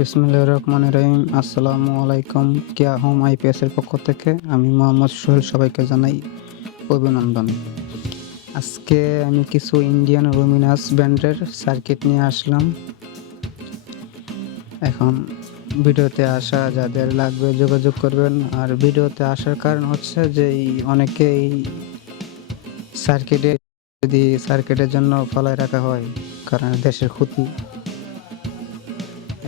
বিসমিল্লাহির রহমানির রহিম। আসসালামু আলাইকুম। কেয়া হোম আইপিএস এর পক্ষ থেকে আমি মোহাম্মদ সোহেল সবাইকে জানাই অভিনন্দন। আজকে আমি কিছু ইন্ডিয়ান লুমিনাস ব্র্যান্ডের সার্কিট নিয়ে আসলাম। এখন ভিডিওতে আসা যাদের লাগবে যোগাযোগ করবেন। আর ভিডিওতে আসার কারণ হচ্ছে যে অনেকেই সার্কিটের জন্য ফলায় রাখা হয়, কারণ দেশের ক্ষতি,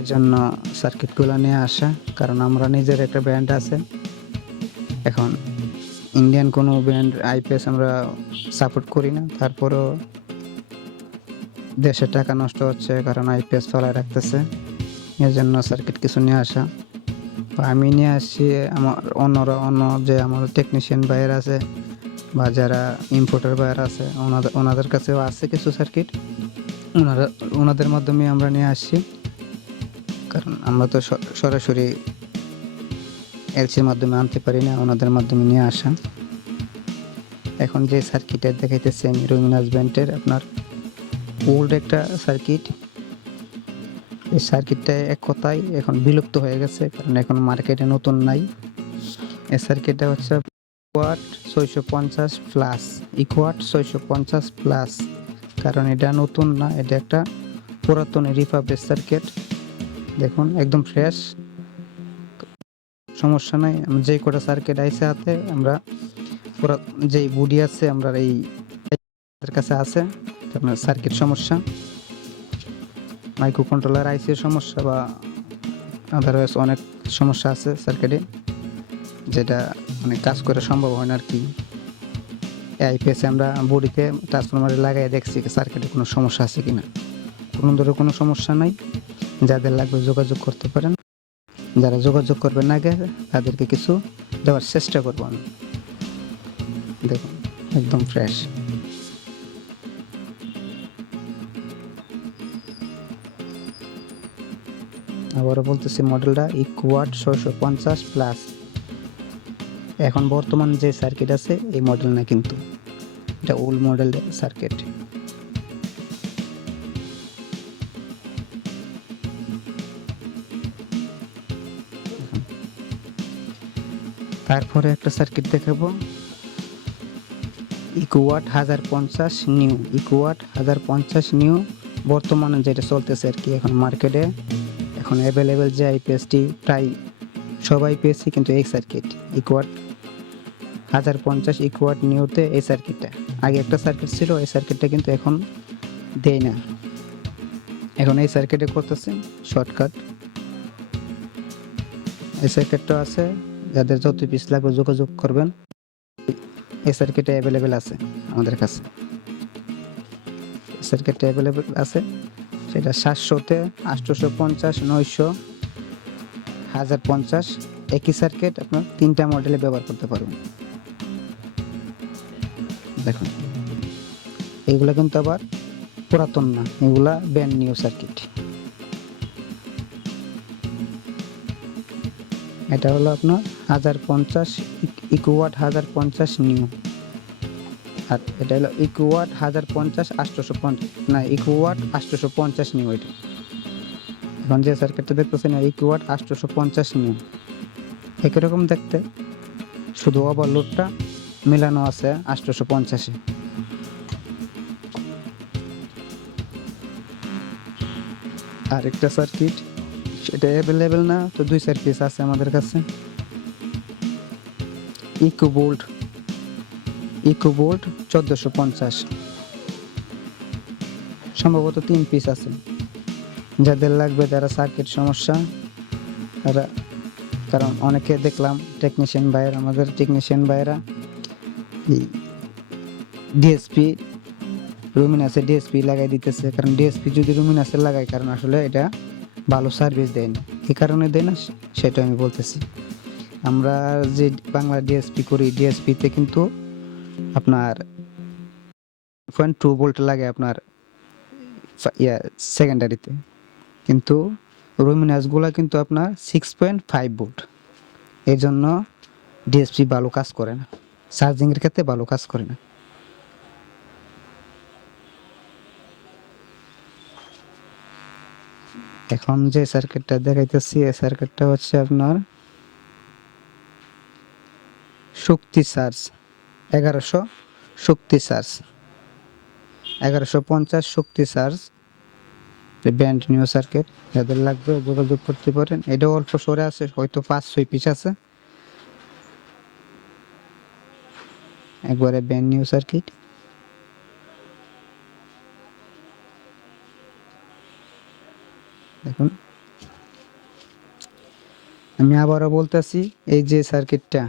এজন্য সার্কিটগুলো নিয়ে আসা। কারণ আমরা নিজের একটা ব্র্যান্ড আছে। এখন ইন্ডিয়ান কোনো ব্র্যান্ড আইপিএস আমরা সাপোর্ট করি না, তারপরেও দেশের টাকা নষ্ট হচ্ছে কারণ আইপিএস ফলায় রাখতেছে, এর জন্য সার্কিট কিছু নিয়ে আসা। আমি নিয়ে আসছি, আমার অন্য যে আমার টেকনিশিয়ান ভাইয়ের আছে বা যারা ইম্পোর্টার ভাইয়ের আছে ওনাদের কাছেও আছে কিছু সার্কিট, ওনাদের মাধ্যমে আমরা নিয়ে আসছি। কারণ আমরা তো সরাসরি এলসির মাধ্যমে আনতে পারি না, ওনাদের মাধ্যমে নিয়ে আসা। এখন যে সার্কিটের দেখাইতেছি আমি লুমিনাস ব্র্যান্ডের, আপনার ওল্ড একটা সার্কিট। এই সার্কিটটা এক কথায় এখন বিলুপ্ত হয়ে গেছে, কারণ এখন মার্কেটে নতুন নাই। এই সার্কিটটা হচ্ছে ইকুয়াট 650 প্লাস, ইকুয়াট 650 প্লাস। কারণ এটা নতুন না, এটা একটা পুরাতন রিফাবের সার্কিট। দেখুন একদম ফ্রেশ, সমস্যা নাই। যে কটা সার্কিট আইসে হাতে, আমরা পুরা যেই বডি আছে আমরা এই কাছে আছে। আপনার সার্কিট সমস্যা, মাইক্রো কন্ট্রোলার আইসির সমস্যা বা আদারওয়াইজ অনেক সমস্যা আছে সার্কিটে, যেটা মানে কাজ করে সম্ভব হয় না আর কি। আইপিএসে আমরা বডিতে ট্রান্সফরমারে লাগাই দেখছি সার্কিটে কোনো সমস্যা আছে কিনা, কোনো ধরনের কোনো সমস্যা নাই। যাদের লাগবে যোগাযোগ করতে পারেন। যারা যোগাযোগ করবেন আগে তাদেরকে কিছু দেওয়ার চেষ্টা করবো আমি। দেখুন একদম ফ্রেশ। আবারও বলতেছি, মডেলটা ইকুয়াট 650 প্লাস। এখন বর্তমান যে সার্কিট আছে এই মডেল না, কিন্তু এটা ওল্ড মডেলের সার্কিট। তারপরে একটা সার্কিট দেখাবো, ইকুয়াট 1050 নিউ। ইকুয়াট 1050 নিউ বর্তমানে যেটা চলতেছে আর কি এখন মার্কেটে, এখন অ্যাভেলেবেল যে আইপিএসটি প্রায় সবাই পেয়েছি, কিন্তু এই সার্কিট ইকুয়াট 1050 ইকুয়াট নিউতে এই সার্কিটটা। আগে একটা সার্কিট ছিল, এই সার্কিটটা কিন্তু এখন দেয় না। এখন এই সার্কিটে করতেছে শর্টকাট। এই সার্কিটটা আছে, যাদের যত পিস লাগবে যোগাযোগ করবেন। এই সার্কিটে অ্যাভেলেবেল আছে আমাদের কাছে, সার্কিটটা অ্যাভেলেবেল আছে। সেটা 700-তে 850, 900, 1050 একই সার্কিট আপনার তিনটা মডেলে ব্যবহার করতে পারবেন। দেখুন এইগুলা কিন্তু আবার পুরাতন না, এগুলা ব্র্যান্ড নিউ সার্কিট। এটা হলো আপনার 1050 ইকুয়াট 1050 নিউ। আর এটা হলো ইকুয়াট 1050 850, না ইকুয়াট 850 নিউ। এটা এখন যে সার্কিটটা দেখতেছেন ইকুয়াট 850 নিউ, একই রকম দেখতে, শুধু ওভারলোডটা মেলানো আছে 850-এ। আরেকটা সার্কিট সেটা অ্যাভেলেবেল না, তো 2-4 পিস আছে আমাদের কাছে। ইকোবোল্ট 1450, সম্ভবত 3 পিস আছে। যাদের লাগবে, যারা সার্কিট সমস্যা তারা, কারণ অনেকে দেখলাম আমাদের টেকনিশিয়ান ভাইয়েরা এই ডিএসপি লুমিনাসে ডিএসপি লাগাই দিতেছে। কারণ ডিএসপি যদি লুমিনাসে লাগায়, কারণ আসলে এটা ভালো সার্ভিস দেয় না। কী কারণে দেয় না সেটা আমি বলতেছি। আমরা যে বাংলা ডিএসপি করি, ডিএসপিতে কিন্তু আপনার 2 ভোল্ট লাগে আপনার সেকেন্ডারিতে, কিন্তু লুমিনাসগুলো কিন্তু আপনার 6.5 ভোল্ট। এই জন্য ডিএসপি ভালো কাজ করে না, চার্জিংয়ের ক্ষেত্রে ভালো কাজ করে না। এখন যে সার্কিটটা দেখাইতেছি এই সার্কিটটা হচ্ছে আপনার শক্তি চার্জ 1100 শক্তি চার্জ 1150 শক্তি চার্জ ব্যান্ড নিউ সার্কিট যাদের লাগবে যোগাযোগ করতে পারেন। এটা অল্প সরে আছে, হয়তো 5-6 পিস আছে, একবারে ব্যান্ড নিউ সার্কিট। দেখুন আমি আবারও বলতেছি, এই যে সার্কিটটা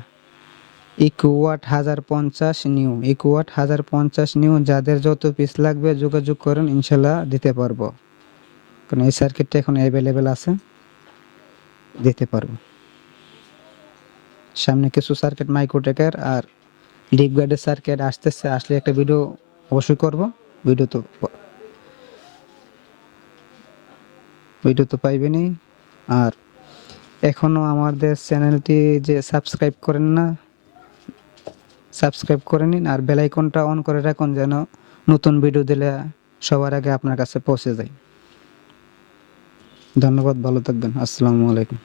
ইকুওয়াট 1050 নিউ, ইকুওয়াট 1050 নিউ, যাদের যত পিস লাগবে যোগাযোগ করেন, ইনশাল্লাহ দিতে পারবো। কারণ এই সার্কিটটা এখন অ্যাভেলেবেল আছে, দিতে পারবো। সামনে কিছু সার্কিট মাইক্রোটেকের আর ডিপ গার্ডের সার্কিট আসতেছে, আসলে একটা ভিডিও অবশ্যই করব। ভিডিও তো পাইবেনই। আর এখনও আমাদের চ্যানেলটি যে সাবস্ক্রাইব করেন না, সাবস্ক্রাইব করে নিন আর বেল আইকনটা অন করে রাখুন, যেন নতুন ভিডিও দিলে সবার আগে আপনার কাছে পৌঁছে যায়। ধন্যবাদ, ভালো থাকবেন। আসসালামু আলাইকুম।